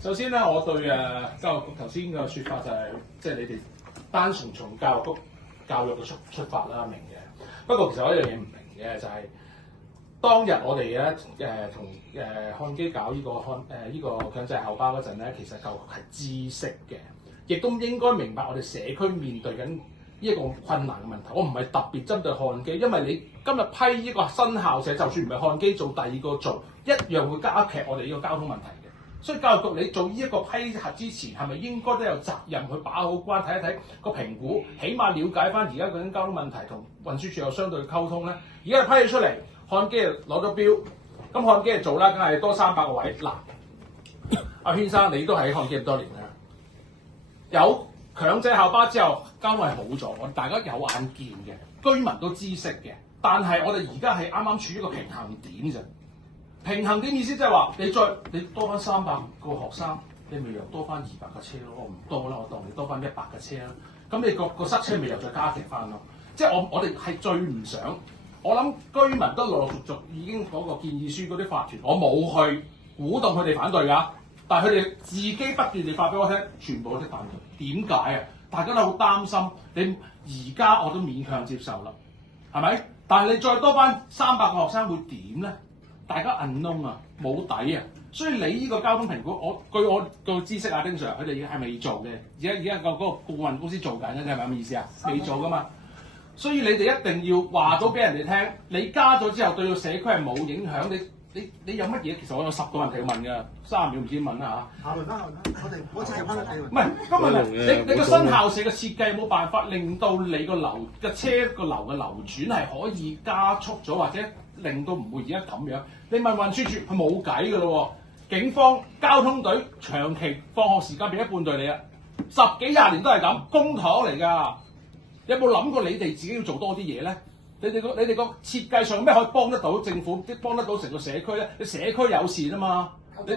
首先咧，我對教育局頭先嘅説法就係、即係你哋單純從教育局教育嘅出發啦，明嘅。不過其實我一樣嘢唔明嘅就係、當日我哋咧同漢基搞呢個強制校巴嗰陣咧，其實教育局係知識嘅，亦都應該明白我哋社區面對緊呢一個困難嘅問題。我唔係特別針對漢基，因為你今日批呢個新校舍，就算唔係漢基做，第二個做一樣會加劇我哋呢個交通問題嘅。所以教育局你做呢一個批核之前，係咪應該都有責任去把好關，睇一睇個評估，起碼了解翻而家嗰啲交通問題同運輸署有相對嘅溝通咧？而家批咗出嚟，漢基攞咗標，咁漢基做啦，梗係多300個位。嗱，阿軒生你都喺漢基咁多年啦，有強制校巴之後，交通係好咗，我哋大家有眼見嘅，居民都知識嘅，但係我哋而家係啱啱處於一個平衡點啫。平衡點意思即係話，你多翻300個學生，你咪又多翻200架車咯。我唔多啦，我當你多翻100架車啦。咁你個塞車咪又再加劇翻咯。即係我哋係最唔想，我諗居民都陸陸續續已經嗰個建議書嗰啲法團，我冇去鼓動佢哋反對㗎，但係佢哋自己不斷地發俾我聽，全部都反對。點解啊？大家都好擔心，你而家我都勉強接受啦，係咪？但係你再多翻300個學生會點咧？大家 unknown 啊，冇底啊，所以你呢個交通評估，據我個知識啊，丁 Sir 佢哋係未做嘅，而家嗰個顧問公司做緊嘅，係咪咁意思啊？未做噶嘛，所以你哋一定要話到俾人哋聽，你加咗之後對個社區係冇影響，你有乜嘢？其實我有10個問題要問㗎，30秒唔知問啦嚇。我哋翻唔係，咁問題你個新校舍嘅設計冇辦法令到你個流嘅車個流嘅流轉係可以加速咗，或者令到唔會而家咁樣。你問運輸署，佢冇計㗎咯喎。警方、交通隊長期放學時間俾一半隊你啊，10幾20年都係咁，公帑嚟㗎。有冇諗過你哋自己要做多啲嘢咧？你哋個設計上有咩可以幫得到政府，幫得到成個社區咧？你社區有事啊嘛，你。